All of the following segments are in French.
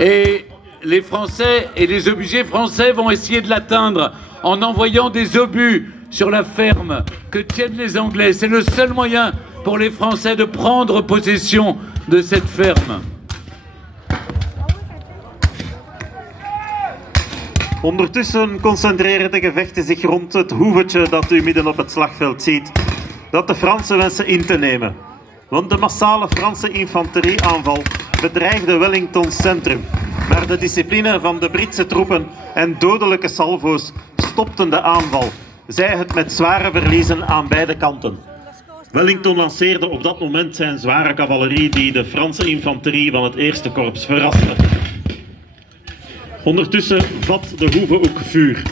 Et les Français et les obligés français vont essayer de l'atteindre en envoyant des obus sur la ferme que tiennent les Anglais. C'est le seul moyen pour les Français de prendre possession de cette ferme. Ondertussen concentreren de gevechten zich rond het hoevetje dat u midden op het slagveld ziet, dat de Fransen wensen in te nemen. Want de massale Franse infanterieaanval bedreigde Wellingtons centrum. Maar de discipline van de Britse troepen en dodelijke salvo's stopten de aanval. Zij het met zware verliezen aan beide kanten. Wellington lanceerde op dat moment zijn zware cavalerie die de Franse infanterie van het eerste korps verraste. Ondertussen vat de hoeve ook vuur.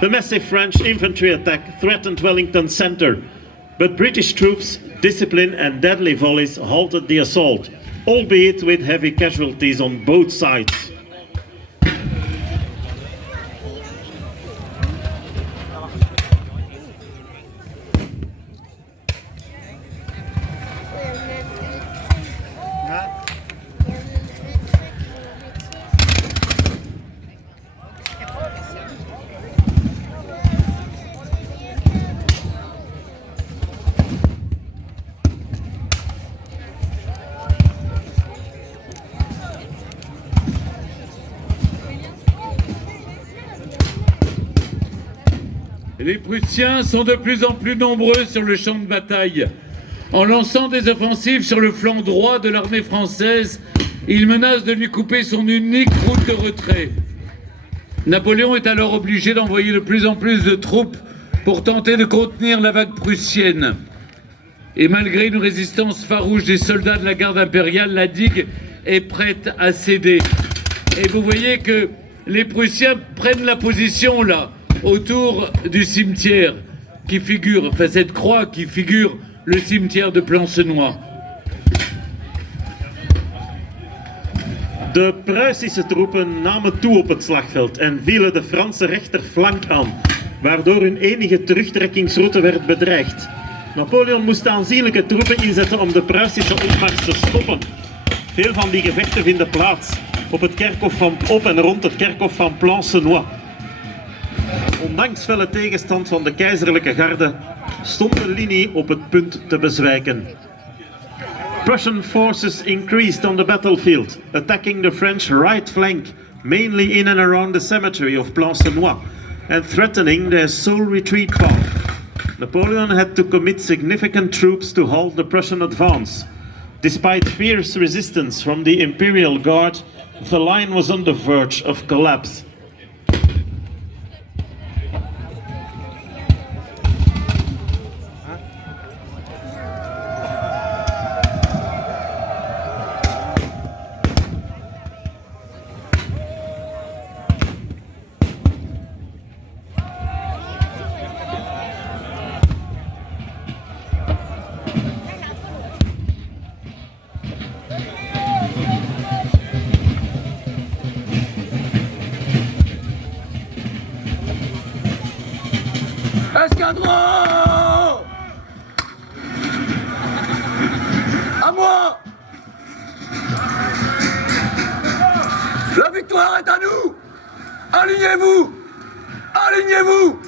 The massive French infantry attack threatened Wellington's center, but British troops' discipline and deadly volleys halted the assault, albeit with heavy casualties on both sides. Les Prussiens sont de plus en plus nombreux sur le champ de bataille. En lançant des offensives sur le flanc droit de l'armée française, ils menacent de lui couper son unique route de retrait. Napoléon est alors obligé d'envoyer de plus en plus de troupes pour tenter de contenir la vague prussienne. Et malgré une résistance farouche des soldats de la garde impériale, la digue est prête à céder. Et vous voyez que les Prussiens prennent la position là, autour du cimetière qui figure, enfin cette croix qui figure le cimetière de Plancenoit. De Pruisische troepen namen toe op het slagveld en vielen de Franse rechterflank aan, waardoor hun enige terugtrekkingsroute werd bedreigd. Napoleon moest aanzienlijke troepen inzetten om de Pruisische opmars te stoppen. Veel van die gevechten vinden plaats op en rond het kerkhof van Plancenoit. Ondanks felle tegenstand van de keizerlijke garde stond de linie op het punt te bezwijken. Prussian forces increased on the battlefield, attacking the French right flank, mainly in and around the cemetery of Plancenoit, and threatening their sole retreat path. Napoleon had to commit significant troops to halt the Prussian advance. Despite fierce resistance from the Imperial Guard, the line was on the verge of collapse. Escadron! À moi! La victoire est à nous! Alignez-vous! Alignez-vous!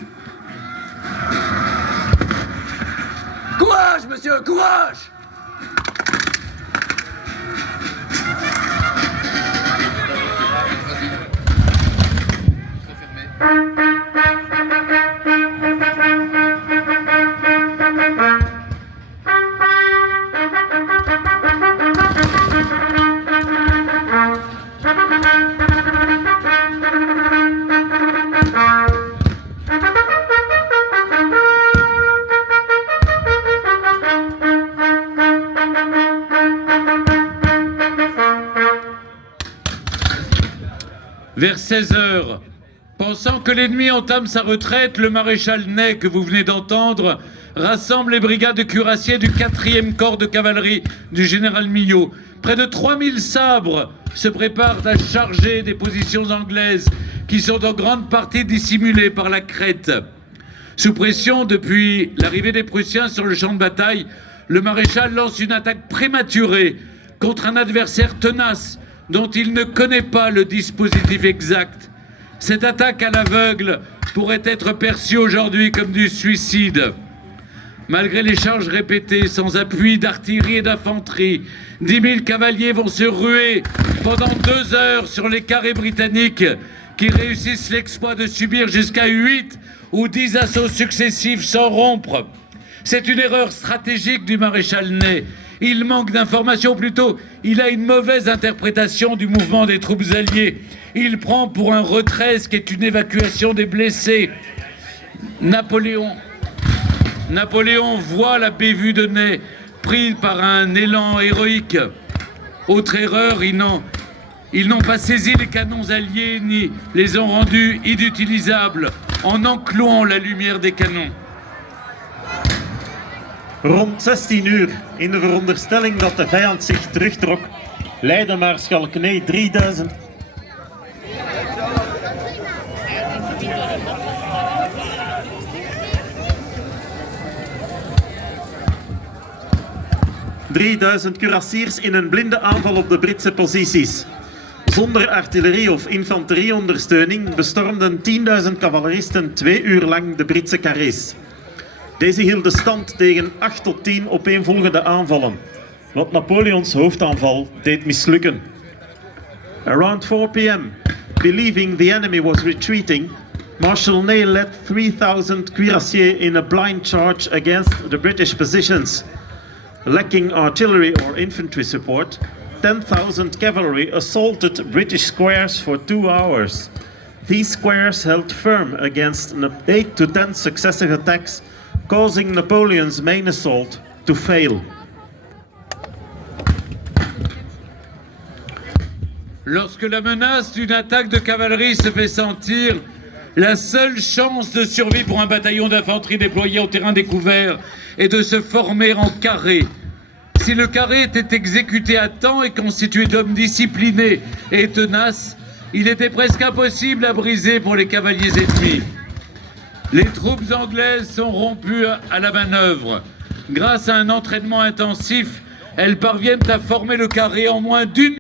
Courage, monsieur, courage! Vers 16 heures, pensant que l'ennemi entame sa retraite, le maréchal Ney, que vous venez d'entendre, rassemble les brigades de cuirassiers du 4e corps de cavalerie du général Milhaud. Près de 3000 sabres se préparent à charger des positions anglaises qui sont en grande partie dissimulées par la crête. Sous pression depuis l'arrivée des Prussiens sur le champ de bataille, le maréchal lance une attaque prématurée contre un adversaire tenace, dont il ne connaît pas le dispositif exact. Cette attaque à l'aveugle pourrait être perçue aujourd'hui comme du suicide. Malgré les charges répétées, sans appui d'artillerie et d'infanterie, 10 000 cavaliers vont se ruer pendant 2 heures sur les carrés britanniques qui réussissent l'exploit de subir jusqu'à 8 ou 10 assauts successifs sans rompre. C'est une erreur stratégique du maréchal Ney. Il manque d'informations, plutôt, il a une mauvaise interprétation du mouvement des troupes alliées. Il prend pour un retrait ce qui est une évacuation des blessés. Napoléon voit la bévue de Ney, pris par un élan héroïque. Autre erreur, ils n'ont pas saisi les canons alliés ni les ont rendus inutilisables en enclouant la lumière des canons. Rond 16 uur, in de veronderstelling dat de vijand zich terugtrok, leidde maarschalk Ney 3000... kurassiers in een blinde aanval op de Britse posities. Zonder artillerie of infanterieondersteuning bestormden 10.000 cavaleristen 2 uur lang de Britse carrés. Deze hielden stand tegen 8 tot 10 opeenvolgende aanvallen, wat Napoleons hoofdaanval deed mislukken. Around 4 p.m., believing the enemy was retreating, Marshal Ney led 3,000 cuirassiers in a blind charge against the British positions. Lacking artillery or infantry support, 10,000 cavalry assaulted British squares for 2 hours. These squares held firm against 8 to 10 successive attacks, causing Napoleon's main assault to fail. Lorsque la menace d'une attaque de cavalerie se fait sentir, la seule chance de survie pour un bataillon d'infanterie déployé au terrain découvert est de se former en carré. Si le carré était exécuté à temps et constitué d'hommes disciplinés et tenaces, il était presque impossible à briser pour les cavaliers ennemis. Les troupes anglaises sont rompues à la manœuvre. Grâce à un entraînement intensif, elles parviennent à former le carré en moins d'1